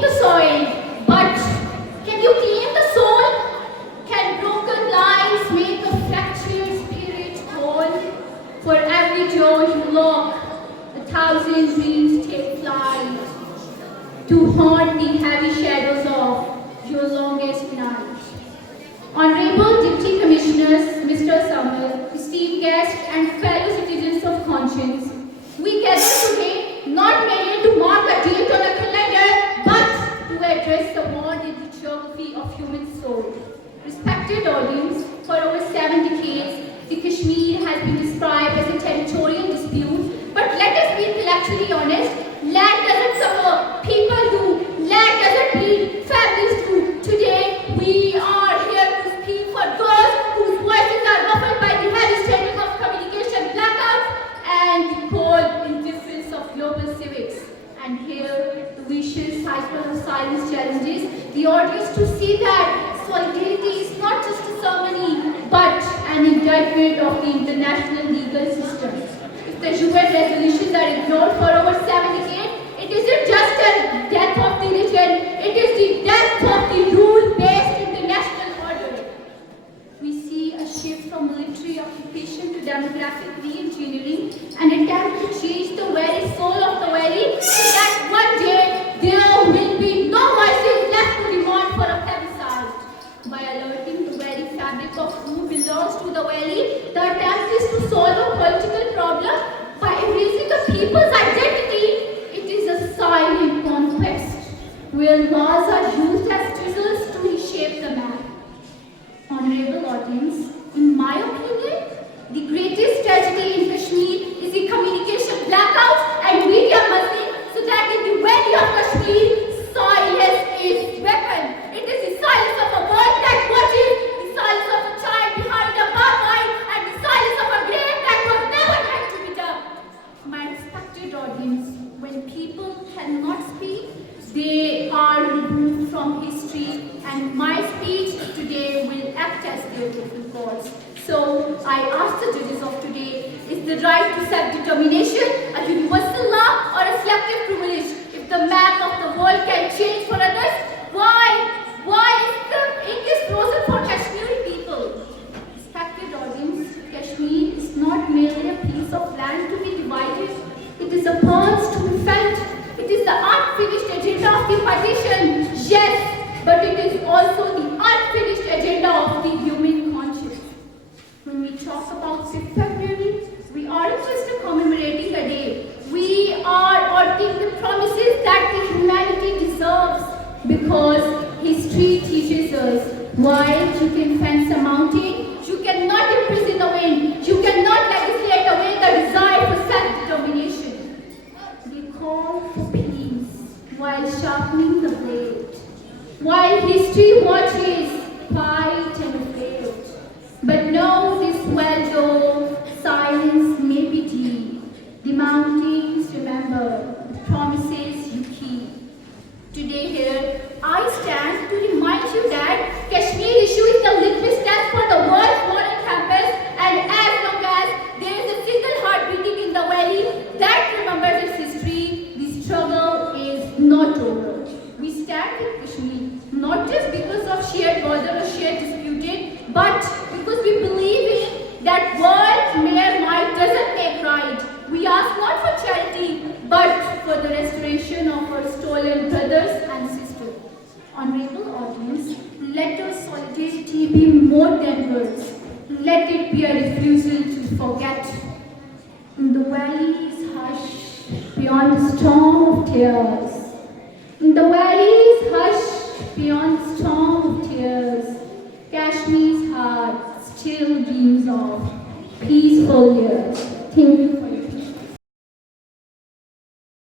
claim the soil, but can you claim the soul? Can broken lives make a fractured spirit whole? For every door you lock, 1,000 dreams take flight to haunt the heavy shadows of your longest night. Honorable Deputy Commissioners, Mr. Samal, esteemed guests and fellow citizens of conscience, we gather today not merely to mark a date on a calendar, but to address the void in the geography of human soul. Respected audience, for over 7 decades, the Kashmir has been described as a territorial dispute, but let us be intellectually honest, land doesn't suffer, people do, land doesn't bleed, families do. Today, we are here to speak for those whose voices are muffled by the heavy standing of communication blackouts and the cold indifference of global civics. And here, the vicious cycle of silence challenges the audience to see that solidarity is not just a ceremony, but an indictment of the international legal system. If the UN resolutions are ignored for over 7 decades, it isn't just a death of the region, it is the death of the rule-based international order. We see a shift from military occupation to demographic re-engineering, an attempt to change the very soul of the valley so that one day there will be no voices left to demand for a plebiscite. By alerting the very fabric of who belongs to the valley, the attempt is to solve a political problem by erasing the people's identity. It is a silent conquest where laws are used as chisels to reshape the map. Honorable audience, in my opinion, the greatest tragedy in Kashmir is the communication blackout and media muzzling, so that in the valley of Kashmir, silence is weapon. It is the silence of a world that watches, the silence of a child behind a barbed and the silence of a grave that was never meant to be dug. My respected audience, when people cannot speak, they are removed from history, and my speech today will act as their vocal cords. So I ask the judges of today, is the right to self-determination a universal law or a selective privilege? If the map of the world can change for others, why is the ink is frozen for Kashmiri people? Respected audience, Kashmir is not merely a piece of land to be divided. It is a pulse to be felt. It is the unfinished agenda of the partition, yes, but it is also the unfinished agenda of the human conscience. When we talk about 5th February, we aren't just commemorating a day. We are honoring the promises that the humanity deserves, because history teaches us while you can fence a mountain, you cannot imprison a wind, you cannot legislate away the desire for self-determination. We call for peace while sharpening the blade, while history watches, fight and fail. But know this well though, silence may be deep. The mountains remember, the promises you keep. Today here, I stand to remind you that Kashmir issue is the litmus test for the world's moral compass, and as long as there is a single heart beating in the valley that remembers its history, the struggle is not over. We stand with Kashmir, not just because of shared border or shared disputed, but because we believe in that world mere might doesn't make right. We ask not for charity, but for the restoration of our stolen brothers and sisters. Honorable audience, let our solidarity be more than words. Let it be a refusal to forget. In the valley's hush, beyond the storm of tears. In the valley's hush, beyond the storm of tears, Kashmir's heart still dreams of peaceful years. Think